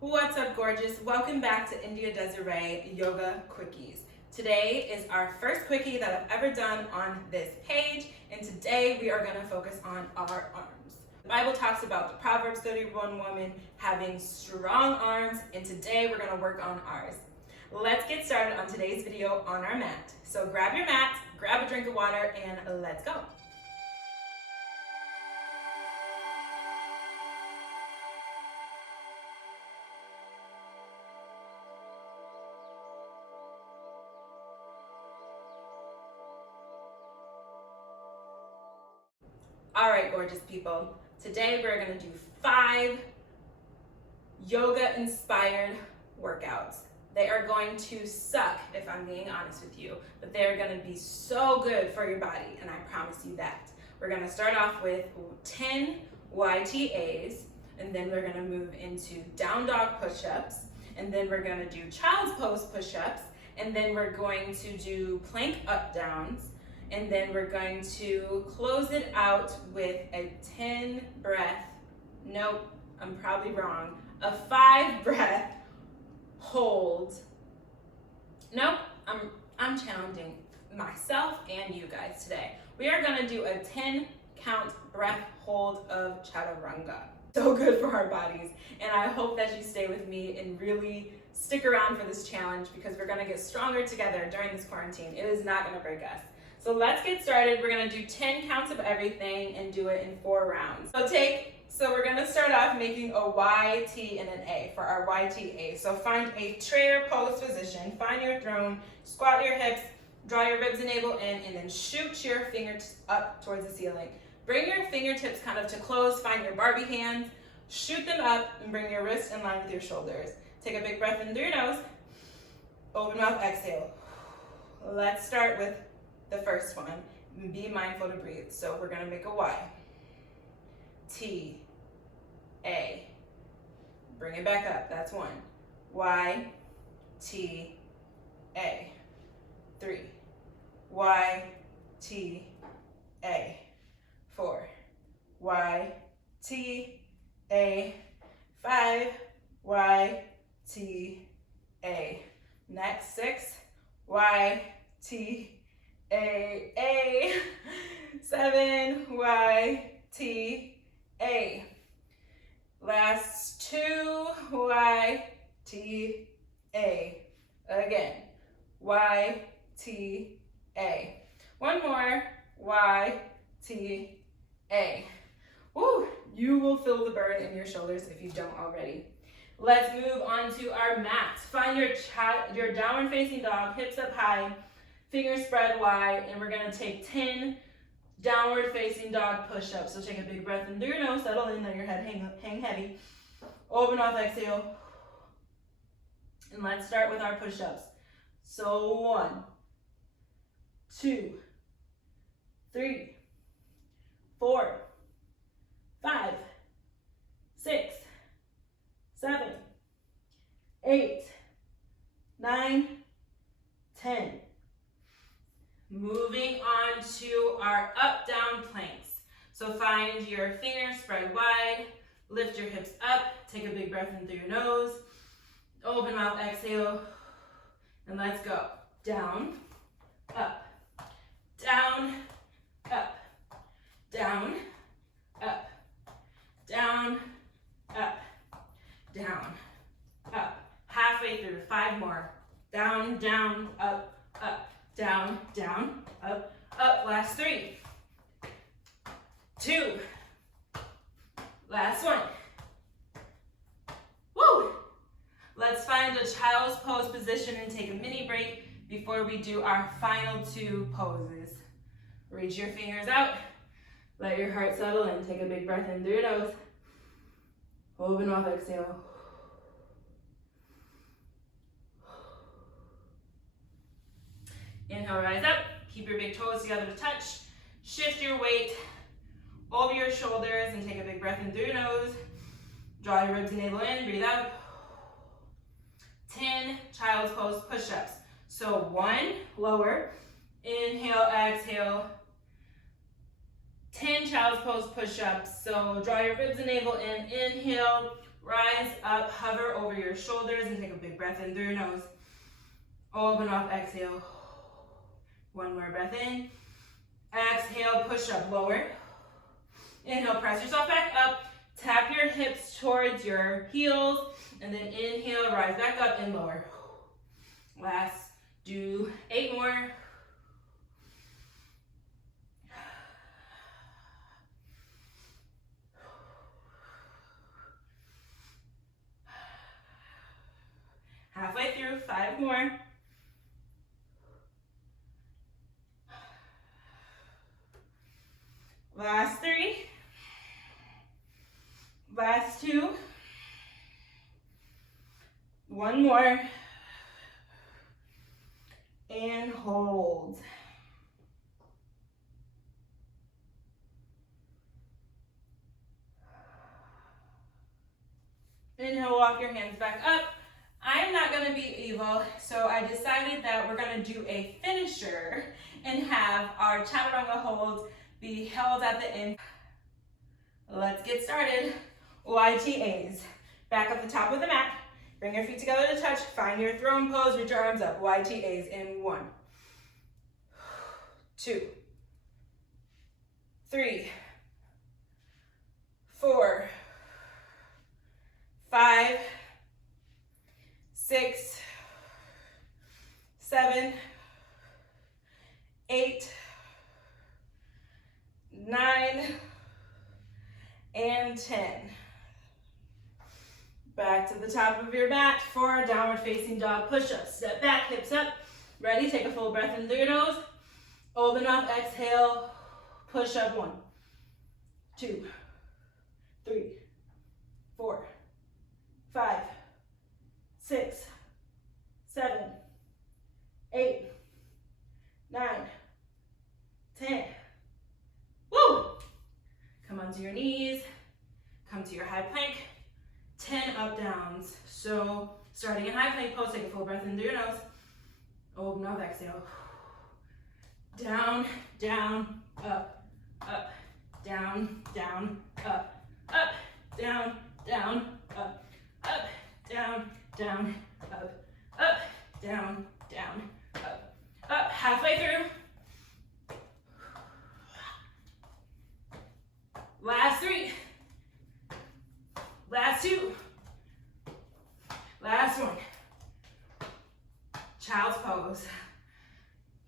What's up, gorgeous? Welcome back to India Desiree Yoga Quickies. Today is our first quickie that I've ever done on this page, and today we are going to focus on our arms. The Bible talks about the Proverbs 31 woman having strong arms, and today we're going to work on ours. Let's get started on today's video on our mat. So grab your mat, grab a drink of water, and let's go. All right, gorgeous people. Today we're gonna do 5 yoga-inspired workouts. They are going to suck, if I'm being honest with you, but they're gonna be so good for your body, and I promise you that. We're gonna start off with 10 YTAs, and then we're gonna move into down dog push-ups, and then we're gonna do child's pose push-ups, and then we're going to do plank up-downs, and then we're going to close it out with a 10 breath, nope, I'm probably wrong, a 5 breath hold. Nope, I'm challenging myself and you guys today. We are gonna do a 10 count breath hold of chaturanga. So good for our bodies, and I hope that you stay with me and really stick around for this challenge because we're gonna get stronger together during this quarantine. It is not gonna break us. So let's get started. We're gonna do 10 counts of everything and do it in 4 rounds. So we're gonna start off making a Y, T, and an A for our YTA. So find a chair pose position, find your throne, squat your hips, draw your ribs and navel in, and then shoot your fingers up towards the ceiling. Bring your fingertips kind of to close, find your Barbie hands, shoot them up, and bring your wrists in line with your shoulders. Take a big breath in through your nose, open mouth, exhale. Let's start with the first one. Be mindful to breathe. So we're gonna make a Y, T, A. Bring it back up, that's 1. Y, T, A. 3. Y, T, A. 4. Y, T, A. 5. Y, T, A. Next, 6. Y, T, A. 7. Y, T, A. Last 2. Y, T, A. Again. Y, T, A. One more. Y, T, A. Woo! You will feel the burn in your shoulders if you don't already. Let's move on to our mats. Find your downward facing dog, hips up high, fingers spread wide, and we're gonna take 10 downward facing dog push-ups. So take a big breath in through your nose, settle in, let your head hang heavy. Open mouth, exhale. And let's start with our push-ups. So 1, 2, 3, 4, 5, 6, 7, 8, 9, 10. Moving on to our up-down planks. So find your fingers spread wide, lift your hips up, take a big breath in through your nose, open mouth, exhale, and let's go. Down, up, down, up, down, up, down, up, down, up. Halfway through, 5 more. Down, down, up, up, down, down, up, up. Last 3, 2, last 1. Woo! Let's find a child's pose position and take a mini break before we do our final 2 poses. Reach your fingers out. Let your heart settle in. Take a big breath in through your nose. Open mouth, exhale. Inhale, rise up. Keep your big toes together to touch. Shift your weight over your shoulders and take a big breath in through your nose. Draw your ribs and navel in, breathe out. 10 child's pose push-ups. So 1, lower. Inhale, exhale. 10 child's pose push-ups. So draw your ribs and navel in. Inhale, Rise up, hover over your shoulders, and take a big breath in through your nose. Open up, exhale. One more breath in. Exhale, push up, lower. Inhale, press yourself back up. Tap your hips towards your heels, and then inhale, rise back up and lower. Last, do 8 more. Halfway through, 5 more. Last 3. Last 2. 1 more. And hold. Inhale, walk your hands back up. I'm not gonna be evil, so I decided that we're gonna do a finisher and have our chaturanga holds be held at the end. Let's get started. YTAs. Back up the top of the mat. Bring your feet together to touch. Find your throne pose. Reach your arms up. YTAs in 1, 2, 3, 4, 5, 6, 7, 8, 9, and 10. Back to the top of your mat for our downward facing dog push-up. Step back, hips up. Ready? Take a full breath in through your nose. Open up, exhale, push up. 1, 2, 3, 4, 5, 6, 7, 8, 9, 10. Woo! Come onto your knees. Come to your high plank. 10 up downs. So starting in high plank pose, take a full breath in through your nose. Open up, exhale. Down, down, up, up, down, down, up, up, down, down, up, up, down, down, up, up, down, down, up, up. Halfway through. Last 3. Last 2. Last 1. Child's pose.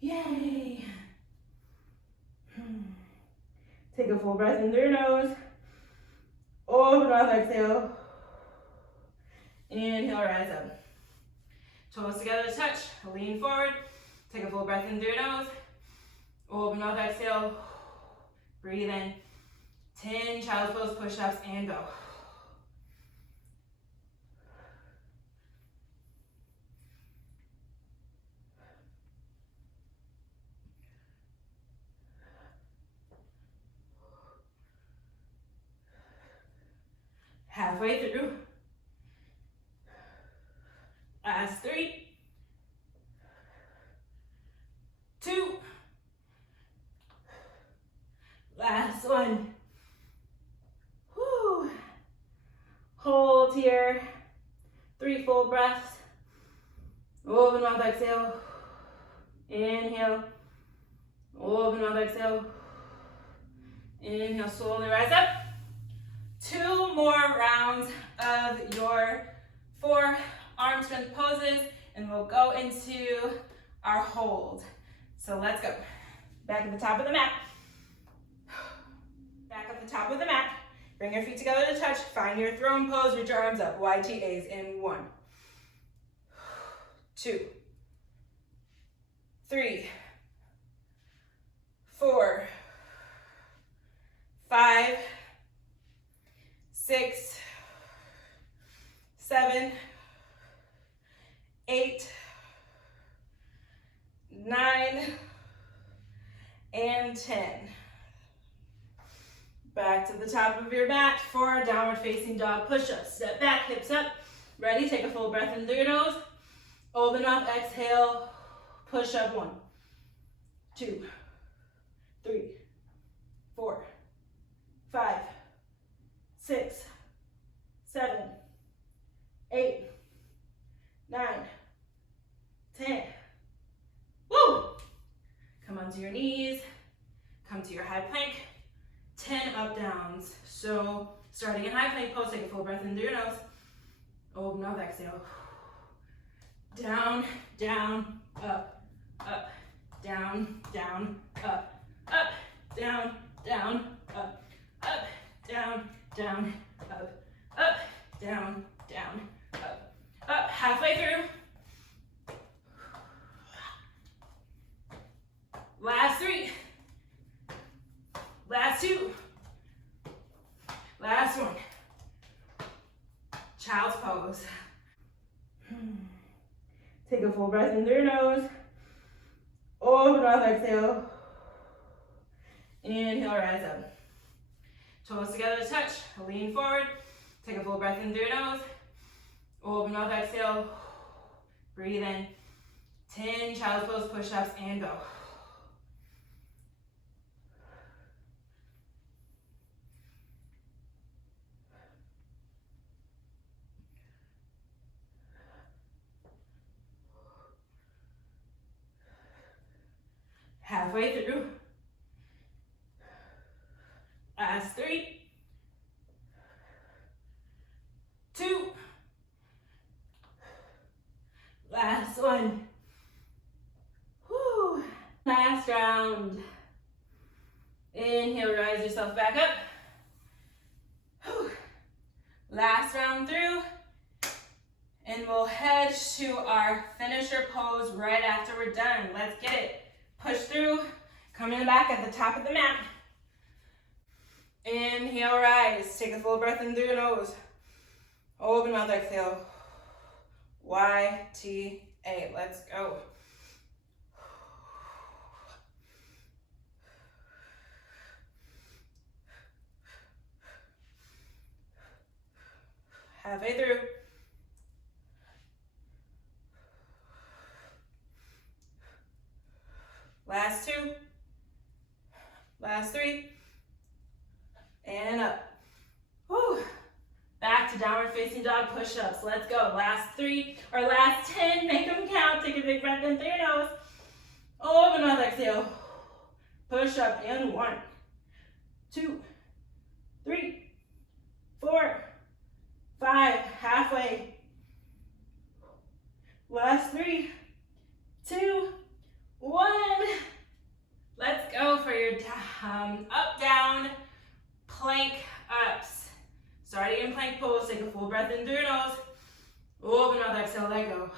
Yay. Take a full breath in through your nose. Open up, exhale. Inhale, rise up. Toes together to touch. Lean forward. Take a full breath in through your nose. Open up, exhale. Breathe in. 10 child's pose push-ups and go. Halfway through. Last 3, 2, last 1. Whew. Hold here. 3 full breaths. Open mouth, exhale. Inhale. Open mouth, exhale. Inhale, slowly rise up. 2 more rounds of your 4 arm strength poses, and we'll go into our hold. So let's go. Back at the top of the mat. Back at the top of the mat. Bring your feet together to touch. Find your throne pose. Reach your arms up. YTAs in 1, 2, 3, 4, 5, 6, 7, 8, 9, and 10. Back to the top of your mat for our downward facing dog push-ups. Step back, hips up. Ready? Take a full breath in through your nose. Open up, exhale, push up. 1, 2, 3, 4, 5, 6, 7, Starting in high plank pose, take a full breath in through your nose. Open up, exhale. Down, down, up, up, down, down, up, up, down, down, up, up, down, down, up, up, down, down, up, up. Halfway through. Last 3. Last 2. Last 1. Child's pose. Take a full breath in through your nose. Open mouth, exhale. Inhale, rise up. Toes together to touch. Lean forward. Take a full breath in through your nose. Open mouth, exhale. Breathe in. 10 child's pose push-ups and go. Halfway through. Last 3. 2. Last 1. Whew. Last round. Inhale, rise yourself back up. Whew. Last round through. And we'll head to our finisher pose right after we're done. Let's get it. Push through. Come in the back at the top of the mat. Inhale, rise. Take a full breath in through your nose. Open mouth, exhale. YTA. Let's go. Halfway through. Last 2. Last 3. And up. Whew. Back to downward facing dog push-ups. Let's go. Last 3 or last 10. Make them count. Take a big breath in through your nose. Open mouth, exhale. Push up in 1, 2, 3, 4, 5. Halfway. Last 3, 2, 1. Let's go for your up, down, plank ups. Starting in plank pose, take a full breath in through your nose. Open mouth, exhale, let go.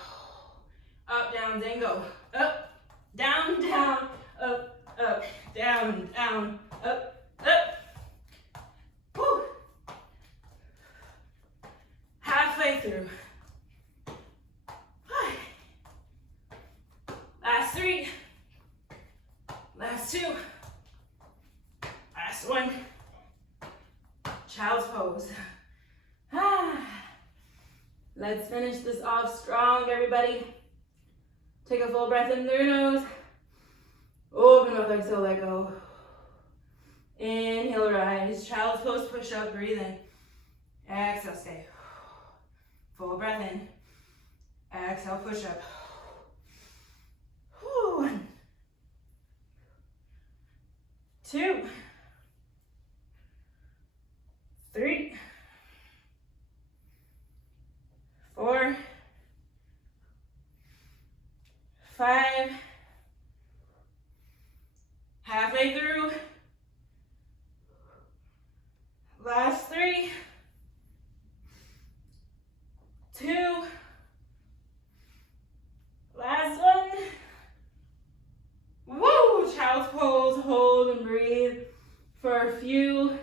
Up, down, then go. Up, down, down, up, up, down, down, up, up. Woo. Halfway through. Last 3. Last 2. Last 1. Child's pose. Let's finish this off strong, everybody. Take a full breath in through your nose. Open up, exhale, let go. Inhale, rise. Child's pose, push up, breathe in. Exhale, stay. Full breath in. Exhale, push up. 1, 2, 3, 4, 5. Halfway through. Last 3, 2. Last 1. Woo! Child's pose, hold and breathe for a few,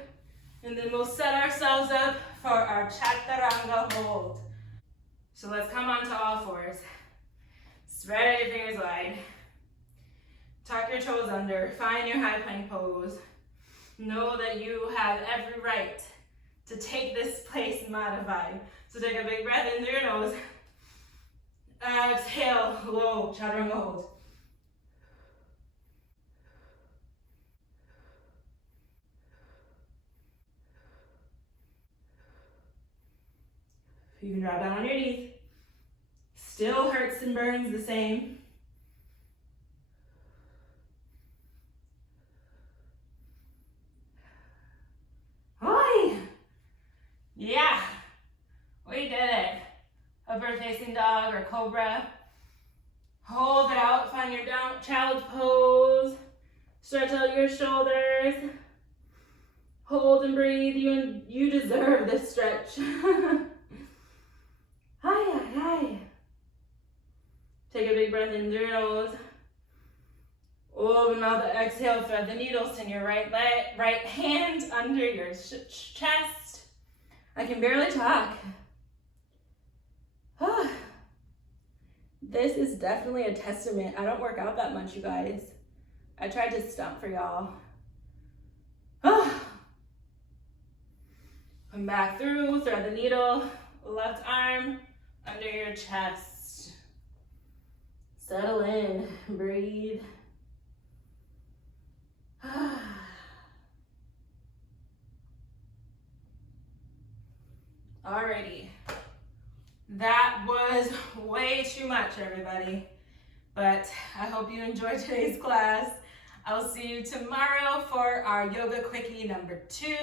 and then we'll set ourselves up for our chaturanga hold. So let's come onto all fours. Spread out your fingers wide. Tuck your toes under. Find your high plank pose. Know that you have every right to take this place modified. So take a big breath in through your nose. Exhale, low chaturanga hold. You can drop down on your knees. Still hurts and burns the same. Hi. upward facing dog or cobra. Hold it out, find your down child's pose. Stretch out your shoulders. Hold and breathe. You deserve this stretch. Hi. Take a big breath in through your nose. Open mouth, exhale, thread the needles in your right hand under your chest. I can barely talk. This is definitely a testament. I don't work out that much, you guys. I tried to stump for y'all. Come back through, thread the needle, left arm under your chest. Settle in, breathe. Alrighty. That was way too much, everybody. But I hope you enjoyed today's class. I'll see you tomorrow for our yoga quickie number 2,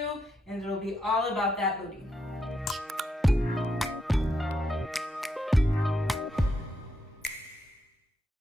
and it'll be all about that booty.